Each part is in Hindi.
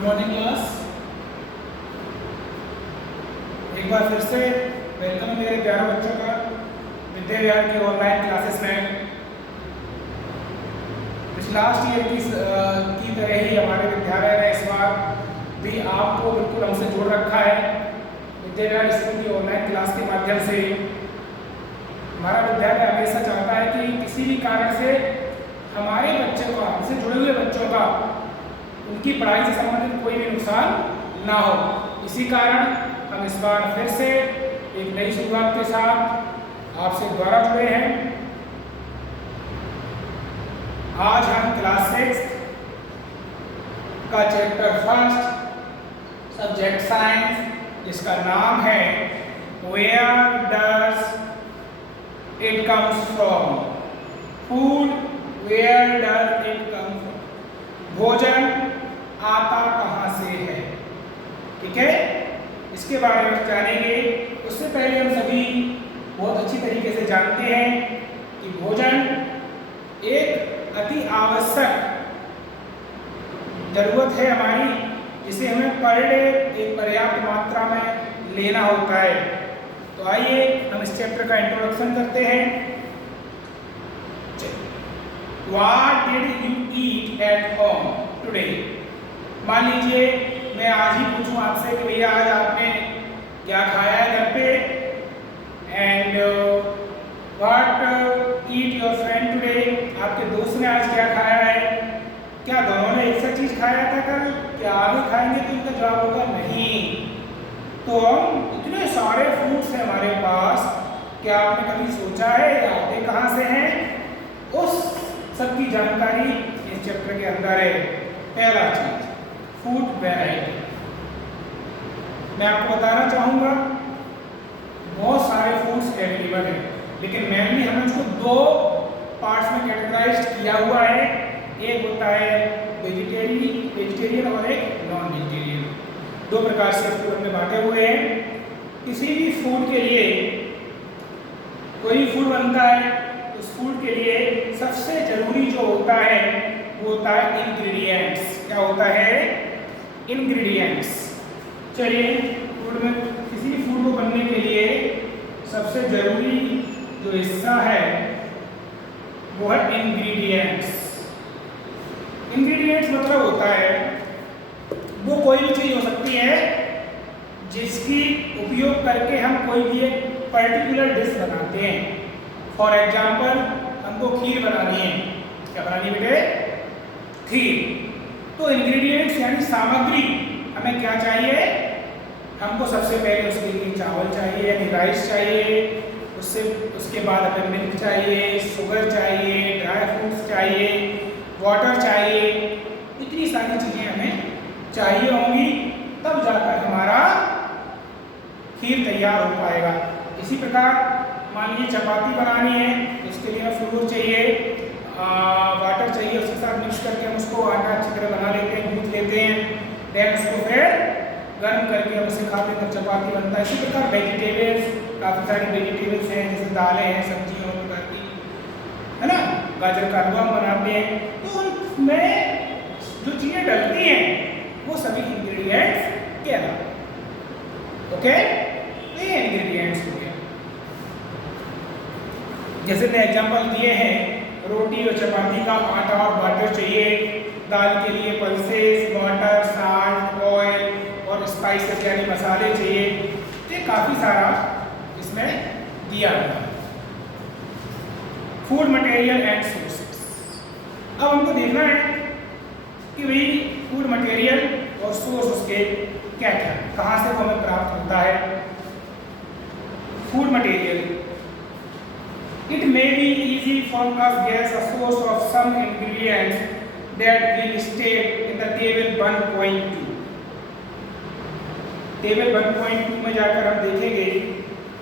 Good morning class. एक बार फिर से वेलकम मेरे प्यारे बच्चों का विद्या विहार की ऑनलाइन क्लासेस में। लास्ट ईयर की तरह ही हमारे विद्यालय ने इस बार भी आपको बिल्कुल हमसे जोड़ रखा है। विद्या विहार स्कूल की ऑनलाइन क्लास के माध्यम से हमारा विद्यालय हमेशा चाहता है कि किसी भी कारण से हमारे बच्चों का, हमसे जुड़े हुए बच्चों का, उनकी पढ़ाई से संबंधित कोई भी नुकसान ना हो। इसी कारण हम इस बार फिर से एक नई शुरुआत के साथ आपसे दोबारा जुड़े हैं। आज हम क्लास 6 का चैप्टर फर्स्ट सब्जेक्ट साइंस, जिसका नाम है where does it comes from, food where does it come from, भोजन आता कहाँ से है। ठीक है, इसके बारे में जानेंगे। उससे पहले हम सभी बहुत अच्छी तरीके से जानते हैं कि भोजन एक अति आवश्यक जरूरत है हमारी, जिसे हमें पर डे एक पर्याप्त मात्रा में लेना होता है। तो आइए हम इस चैप्टर का इंट्रोडक्शन करते हैं। What did you eat at home today? मान लीजिए मैं आज ही पूछूं आपसे कि भैया आज आपने क्या खाया है घर पे, and what eat your friend today, आपके दोस्त ने आज क्या खाया है। क्या दोनों ने एक सा चीज खाया था कल, क्या आगे खाएंगे? तो उनका जवाब होगा नहीं। तो हम इतने सारे फूड्स हैं हमारे पास, क्या आपने कभी सोचा है या आते कहाँ से हैं? उस सबकी जानकारी इस चैप्टर के अंदर है। पहला चीज फूड वैरायटी। मैं आपको बताना चाहूँगा बहुत सारे फूड्स अवेलेबल हैं, लेकिन मेनली हमने उसको दो पार्ट्स में कैटेगराइज किया हुआ है। एक होता है वेजिटेरियन और एक नॉन वेजिटेरियन। दो प्रकार से फूड में बांटे हुए हैं। किसी भी फूड के लिए, कोई भी फूड बनता है, उस फूड के लिए सबसे जरूरी जो होता है वो होता है इंग्रेडिएंट्स। क्या होता है? इंग्रेडिएंट्स। चलिए, फूड में किसी भी फूड को बनने के लिए सबसे जरूरी जो हिस्सा है वो है इंग्रेडिएंट्स। इंग्रेडिएंट्स मतलब होता है वो कोई भी चीज हो सकती है जिसकी उपयोग करके हम कोई भी एक पर्टिकुलर डिश बनाते हैं। फॉर एग्जाम्पल, हमको खीर बनानी है। क्या बनानी बेटे? खीर। तो इंग्रेडिएंट्स यानी सामग्री हमें क्या चाहिए? हमको सबसे पहले उसके लिए चावल चाहिए यानी राइस चाहिए, उसके बाद हमें मिल्क चाहिए, शुगर चाहिए, ड्राई फ्रूट्स चाहिए, वाटर चाहिए। इतनी सारी चीज़ें हमें चाहिए होंगी, तब जाकर हमारा खीर तैयार हो पाएगा। इसी प्रकार मान लीजिए चपाती बनानी है, उसके लिए हमें फ्लोर चाहिए, वाटर चाहिए, उसके साथ मिक्स करके हम उसको आटा अच्छी तरह बना लेते हैं, गूंथ लेते हैं, देन उसको फिर गर्म करके हम उसे खाते हैं, चपाती बनता है। इसी प्रकार वेजिटेबल्स, काफ़ी सारी वेजिटेबल्स हैं, जैसे दालें हैं, सब्जियाँ प्रकार की, है ना, गाजर का हलवा बनाते हैं। तो उनमें जो चीज़ें डलती हैं वो सभी इंग्रेडिएंट्स कहलाते। ओके, ये इंग्रेडिएंट्स हो गए। जैसे मैं एग्जांपल दिए हैं, रोटी और चपाती का आटा और वाटर चाहिए, दाल के लिए पल्सेस, वाटर, साल्ट, ऑयल और स्पाइसेस यानी मसाले चाहिए। ये काफ़ी सारा इसमें दिया हुआ है। Food material and sources. अब हमको देखना है कि भाई फूड मटेरियल और सोर्स उसके क्या क्या, कहाँ से वो हमें प्राप्त होता है। Food material, it may be easy for us guess a source of some ingredients that will state in the table 1.2. Table 1.2 में जाकर हम देखेंगे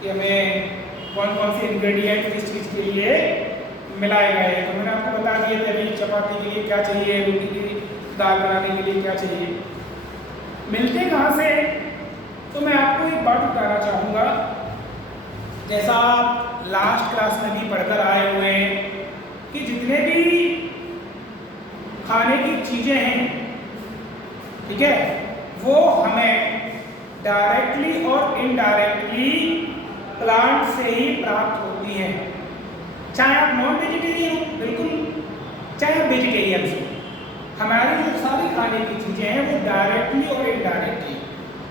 कि हमें कौन कौन से इंग्रेडिएंट किस चीज़ के लिए मिलाए गए हैं। तो मैंने आपको बता दिया था अभी चपाती के लिए क्या चाहिए, रोटी की दाल बनाने के लिए क्या चाहिए। मिलते कहाँ से? तो मैं आपको एक बात बताना चाहूँगा, जैसा आप लास्ट क्लास में भी पढ़कर आए हुए हैं कि जितने भी खाने की चीज़ें हैं ठीक है, वो हमें डायरेक्टली और इनडायरेक्टली प्लांट से ही प्राप्त होती है। चाहे आप नॉन वेजिटेरियन हो, बिल्कुल, चाहे आप वेजिटेरियन हो, हमारी जो सारी खाने की चीज़ें हैं वो डायरेक्टली और इनडायरेक्टली।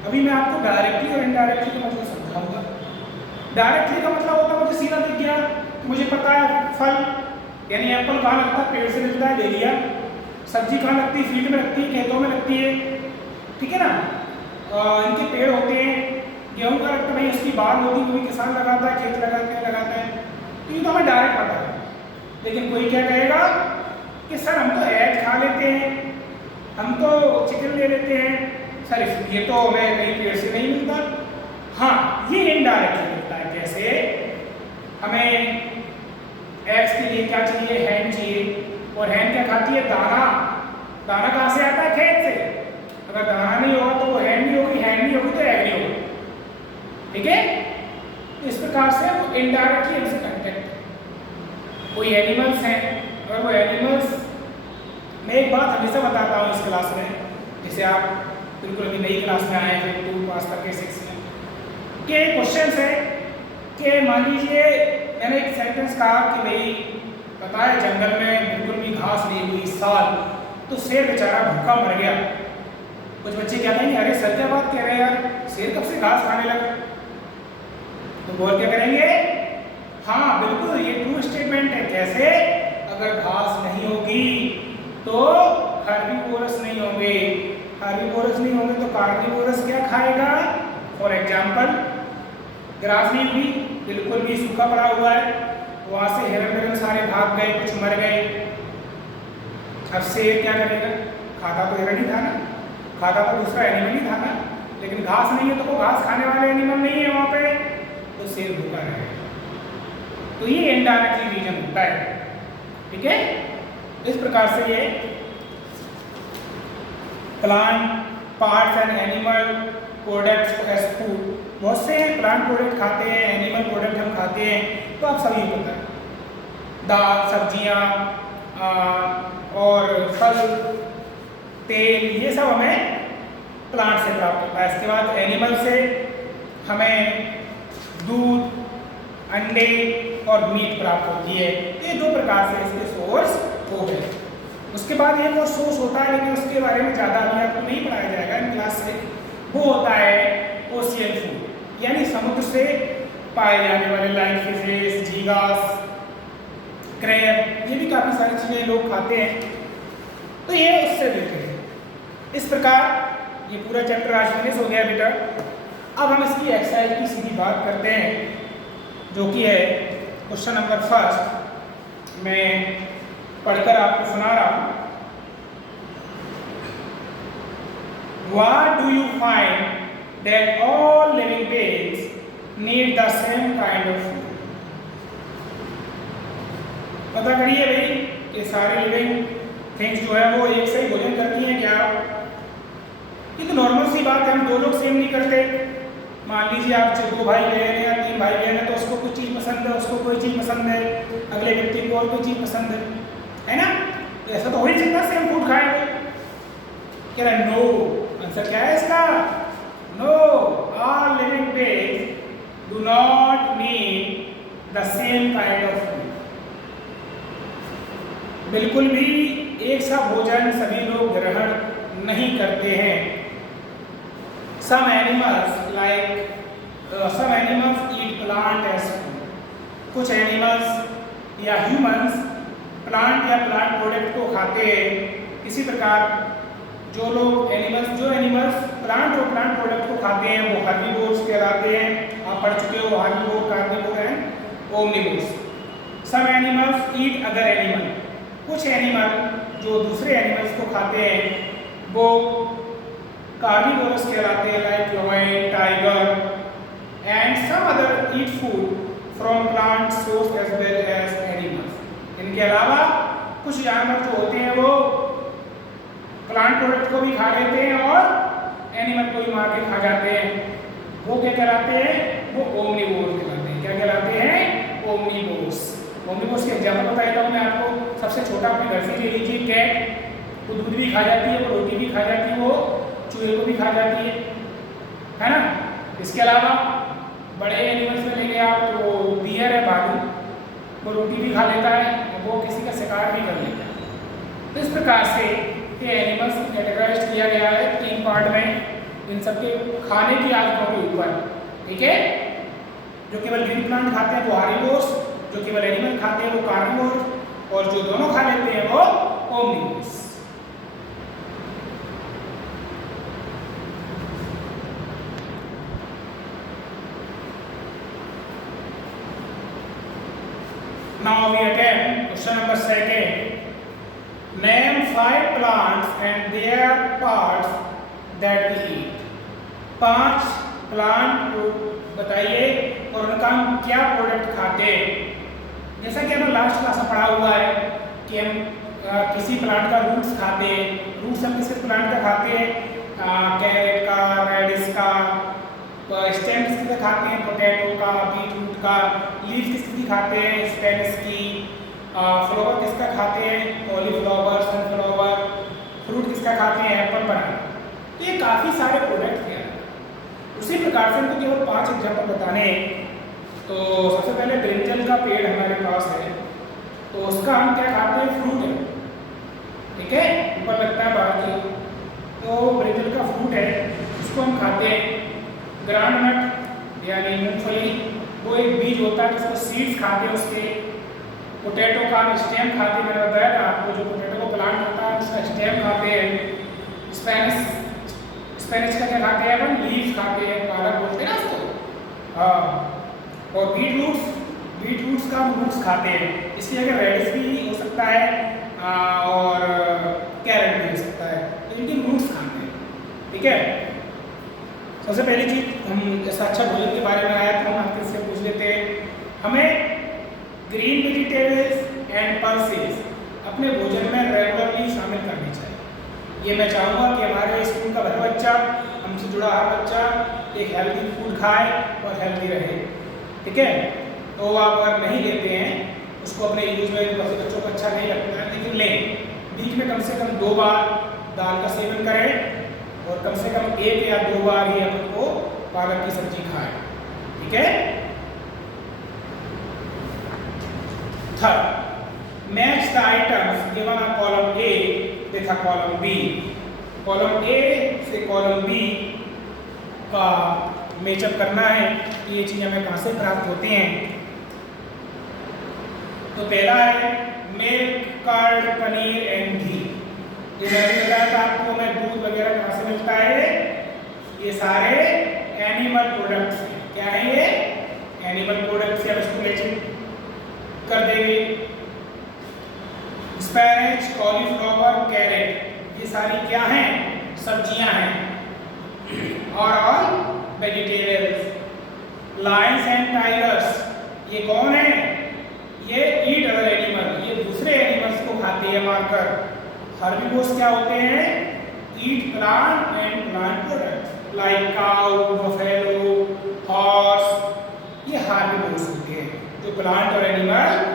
अभी मैं आपको डायरेक्टली और इनडायरेक्टली का मतलब समझाऊंगा। डायरेक्टली का मतलब होता है मुझे सीधा दिख गया, मुझे पता है फल यानी एप्पल कहाँ लगता है, पेड़ से मिलता है, ले लिया। सब्जी कहाँ लगती है, फील्ड में लगती है, खेतों में लगती है, ठीक है ना। इनके पेड़ होते हैं, गेहूँ का लगता है भाई उसकी बाल होती है, कोई किसान लगाता है, खेत लगाता है, तो ये तो हमें डायरेक्ट पता है। लेकिन कोई क्या कहेगा कि सर हम तो एग खा लेते हैं, हम तो चिकन ले लेते हैं, सर ये तो हमें कहीं पेड़ से नहीं मिलता। हाँ, ये इनडायरेक्टली मिलता है। कैसे? हमें एग्स के लिए क्या चाहिए, हैन चाहिए, और हैन क्या खाती है, दाना। दाना कहाँ से आता है, खेत से। अगर दाना नहीं होगा तो वो हैन नहीं होगी, हैन नहीं होगी तो एग नहीं होगी, ठीक है। तो इस प्रकार से वो इनडायरेक्टली हमसे कनेक्टेड। कोई एनिमल्स हैं, अगर वो एनिमल्स, मैं एक बात हमेशा बताता हूँ इस क्लास में, जैसे आप बिल्कुल अभी नई क्लास में आए हैं, 2 पास करके 6 में, कि क्वेश्चन है कि मान लीजिए मैंने एक सेंटेंस कहा कि भाई पता है जंगल में बिल्कुल भी घास नहीं हुई इस साल, तो शेर बेचारा भूखा मर गया। कुछ बच्चे क्या कहेंगे, अरे सर क्या बात कह रहे हैं यार, शेर कब से घास खाने लगा। तो बोल क्या करेंगे, हाँ बिल्कुल ये ट्रू स्टेटमेंट है। कैसे? अगर घास नहीं होगी तो हर्बीवोरस नहीं होंगे, हर्बीवोरस नहीं होंगे तो कार्निवोरस क्या खाएगा। फॉर एग्जाम्पल ग्रास नहीं हुई, बिल्कुल भी सूखा पड़ा हुआ है, वहाँ से हिरन सारे भाग गए, कुछ मर गए। अब शेर क्या करेगा, खाता तो हिरन ही था ना, खाता तो दूसरा एनिमल ही था ना, लेकिन घास नहीं है तो वो घास खाने वाले एनिमल नहीं है वहाँ पे, तो शेर भूखा रहेगा। तो ये इनडायरेक्टली रीजन होता है, ठीक है। इस प्रकार से ये plant parts and animal products as food, बहुत से प्लांट प्रोडक्ट खाते हैं, एनिमल प्रोडक्ट हम खाते हैं, तो आप सभी को पता है, दाल, सब्जियाँ और फल, तेल, ये सब हमें प्लांट से प्राप्त होता है। इसके बाद एनिमल से हमें दूध, अंडे और मीट प्राप्त होती है। ये 2 प्रकार से इसके सोर्स हो गए। उसके बाद एक और सोर्स होता है, लेकिन उसके बारे में ज़्यादा अभी आपको नहीं पढ़ाया जाएगा इन क्लास से, वो होता है ओशियन फूड, यानी समुद्र से पाए जाने वाले लाइक फिशेस, झींगास, क्रैब, ये भी काफ़ी सारी चीज़ें लोग खाते हैं, तो ये उससे रिलेटेड है। इस प्रकार ये पूरा चैप्टर आज फिनिश हो गया बेटा। अब हम इसकी एक्सरसाइज की सीधी बात करते हैं, जो कि है क्वेश्चन नंबर 1। मैं पढ़कर आपको सुना रहा हूँ। What do you find that all living beings need the same kind of food? पता करिए भाई कि सारे लिविंग थिंग्स जो है वो एक से ही भोजन करती हैं क्या? ये तो नॉर्मल सी बात है, हम 2 लोग सेम नहीं करते। मान लीजिए आप 2 भाई बहन हैं या 3 भाई बहन है, तो उसको कुछ चीज़ पसंद है, उसको कोई चीज़ पसंद है, अगले व्यक्ति को और कोई चीज़ पसंद है ना। तो ऐसा तो हो ही सकता सेम फूड खाएंगे। कह रहा है नो, आंसर क्या है इसका? No, all living beings do not need the same kind of food. बिल्कुल भी एक सा भोजन सभी लोग ग्रहण नहीं करते हैं। Some animals eat plant as food. कुछ एनिमल्स या ह्यूमंस प्लांट या प्लांट प्रोडक्ट को खाते हैं। इसी प्रकार जो एनिमल्स प्लांट और प्लांट प्रोडक्ट को खाते हैं वो हर्बीवोर्स कहलाते हैं। आप पढ़ चुके हो herbivore, carnivore and omnivores. Some animals eat other animal, कुछ एनिमल जो दूसरे एनिमल्स को खाते हैं वो कार्निवोरस कहलाते हैं, like lion, tiger, and some other eat food from plant source as well as animals. इनके अलावा कुछ जानवर जो होते हैं वो प्लांट प्रोडक्ट को भी खा लेते हैं और एनिमल को भी मार के खा जाते हैं। वो क्या कहलाते हैं? वो ओमनिवोर कहलाते हैं। क्या कहलाते हैं? ओमनिवोर्स। ओमनिवोर्स के एग्जाम्पल बताता हूँ मैं आपको। सबसे छोटा अपने घर से ले लीजिए कैट, वो दूध भी खा जाती है, वो रोटी भी खा जाती है, वो चूहे को भी खा जाती है ना। इसके अलावा बड़े एनिमल्स में लेंगे आप तो डियर है, भालू, वो रोटी भी खा लेता है और वो किसी का शिकार भी कर लेता है। तो इस प्रकार से ये एनिमल्स को कैटेगराइज किया गया है 3 पार्ट में, इन सबके खाने की आदतों के ऊपर, ठीक है। जो केवल ग्रीन प्लांट खाते हैं वो हार्बिवोर्स, जो केवल एनिमल खाते हैं वो कार्निवोर्स, और जो दोनों खा लेते हैं वो omnivores. Now we attempt question number 2. Name 5 plants and their parts that we eat. 5 plant को बताइए और उनका हम क्या प्रोडक्ट खाते हैं। जैसा कि हमने लास्ट क्लास में पढ़ा हुआ है कि हम किसी प्लांट का रूट्स खाते हैं। रूट्स हम किसी प्लांट का खाते हैं, कैरेट का, रेडिश का, स्टेम किसका खाते हैं, पोटैटो का, बीटरूट का, लीव्स किसकी खाते हैं, स्पेनिश की, फ्लावर किसका खाते हैं, कॉलीफ्लावर, सनफ्लावर, फ्रूट किसका खाते हैं, एप्पल, बनाना। तो ये काफ़ी सारे प्रोडक्ट हैं। उसी प्रकार से हमको केवल 5 एग्जाम्पल बताने हैं। तो सबसे पहले ब्रिंजल का पेड़ हमारे पास है, तो उसका हम क्या खाते हैं, फ्रूट है, ठीक है, ऊपर लगता है बाहर की, तो ब्रिंजल का फ्रूट है, उसको हम खाते हैं। ग्राउंडनट यानी मूंगफली, वो एक बीज होता है जिसको सीड्स खाते हैं उसके। पोटैटो का हम स्टेम खाते हैं, मैंने बताया था आपको, जो पोटैटो का प्लांट होता है उसका स्टेम खाते हैं। स्पेनिश का क्या खाते हैं अपन, लीव्स खाते हैं, पालक बोलते हैं ना उसको, हाँ। और बीटरूट्स का हम रूट्स खाते हैं। इसकी जगह रेडिश भी हो सकता है और कैरेट भी हो सकता है, तो इनके रूट्स खाते हैं, ठीक है। सबसे पहली चीज़ हम जैसा अच्छा भोजन के बारे में आया तो हम आपके से पूछ लेते हैं, हमें ग्रीन वेजिटेबल्स एंड पल्सेस अपने भोजन में रेगुलरली शामिल करनी चाहिए। ये मैं चाहूँगा कि हमारे स्कूल का हर बच्चा, हमसे जुड़ा हर बच्चा एक हेल्दी फूड खाए और हेल्दी रहे, ठीक है। तो आप अगर नहीं लेते हैं उसको अपने यूज में, बच्चों को अच्छा नहीं लगता है, लेकिन लें, बीच में कम से कम 2 बार दाल का सेवन करें और कम से कम 1 या 2 बार ही अपन को पालक की सब्जी खाएं, ठीक है। Third, match the items given a column A with a column B. Column A से कॉलम बी का मैचअप करना है कि ये चीज़ हमें कहाँ से प्राप्त होते हैं। तो पहला है मिल्क, कर्ड, पनीर एंड घी। ये मैंने बताया था आपको, मैं दूध वगैरह कहाँ से मिलता है, ये सारे एनिमल प्रोडक्ट्स हैं। क्या है ये, एनिमल प्रोडक्ट्स से हम इसको मैचिंग कर देंगे। स्पैनिश, कॉलीफ्लावर, कैरेट, ये सारी क्या हैं, सब्जियां हैं और all vegetables. Lions and tigers, ये कौन है, ये ईट अदर एनिमल, ये दूसरे एनिमल्स को खाते हैं मारकर। हर्बिवोर्स क्या होते हैं, ईट plant and plant products like cow, buffalo, horse, ये हर्बिवोर्स होते हैं जो प्लांट और एनिमल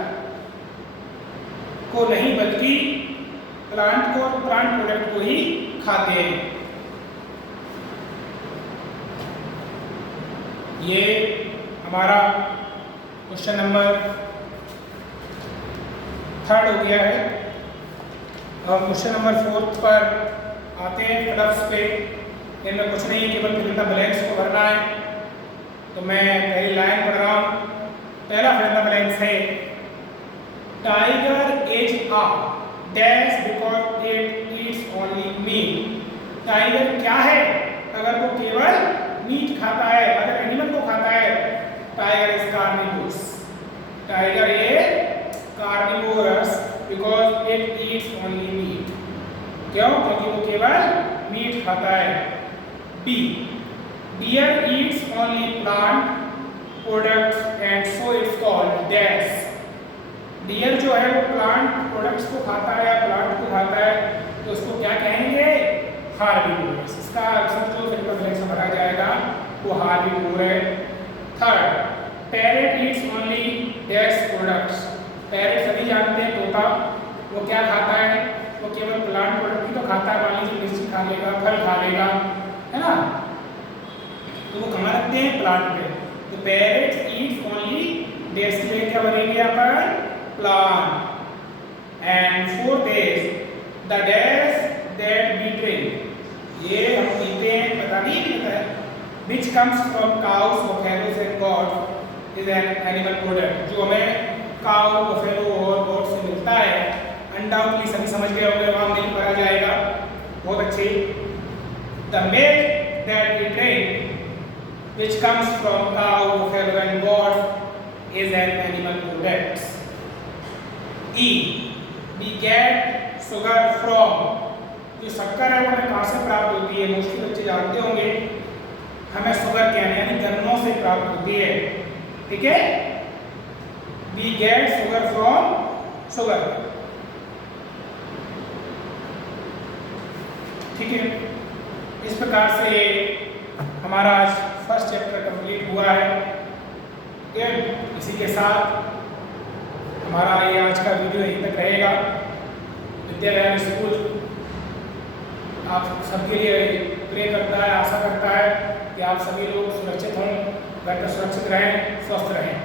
को नहीं बल्कि प्लांट को और प्लांट प्रोडक्ट को ही खाते हैं। ये हमारा क्वेश्चन नंबर 3 हो गया है। अब क्वेश्चन नंबर 4 पर आते हैं, फिलअप्स पे। इनमें कुछ नहीं, केवल फिल इन द ब्लैंक्स को भरना है। तो मैं पहली लाइन पढ़ रहा हूँ। पहला फिल इन द ब्लैंक्स है, tiger is a dash because it eats only meat. Tiger क्या है, अगर वो केवल मीट खाता है, अगर एनिमल को खाता है। Tiger is carnivorous, tiger is carnivorous because it eats only meat. क्यों, क्योंकि वो केवल मीट खाता है। B, deer eats only plant products and so it's called dash. Deer जो है वो प्लांट प्रोडक्ट्स को खाता है या प्लांट को खाता है, तो उसको क्या कहेंगे, हार्बिवोरस। इसका अक्सर जो फिर से भरा जाएगा वो हार्बिवोर है। Third, parrot Yeats only dash products. Parrot सभी जानते हैं, तोता, वो क्या खाता है, वो केवल प्लांट प्रोडक्ट ही तो खाता है। मान लीजिए मिर्ची खा खा लेगा, फल खा लेगा, है ना। तो वो कहाँ रखते हैं? प्लांट पे। तो पैरेट्स ईट ओनली डेट्स पे क्या बनेंगे यहाँ पर? Plant. And fourth is the dash that we drink, ये हम पीते हैं, पता नहीं पता है, which comes from cows, buffaloes and goats is an animal product, जो हमें काउ, बफेलो और गॉट से मिलता है। अनडाउटली सभी समझ गए होंगे, वहाँ मिल्क भरा जाएगा। बहुत अच्छे। The milk that we drink which comes from cow, buffalo and goat is an animal product. E, we get sugar from, जो शक्कर है वो हमें कहाँ से प्राप्त होती है? मोस्टली बच्चे जानते होंगे, हमें शुगर कहने यानी गन्नों से प्राप्त होती है। ठीक है, we get sugar from sugar। ठीक है, इस प्रकार से हमारा आज फर्स्ट चैप्टर कंप्लीट हुआ है। ठीक है, इसी के साथ हमारा ये आज का वीडियो यहीं तक रहेगा। विद्यालय स्कूल आप सबके लिए प्रे करता है, आशा करता है कि आप सभी लोग सुरक्षित हों, घर पर सुरक्षित रहें, स्वस्थ रहें।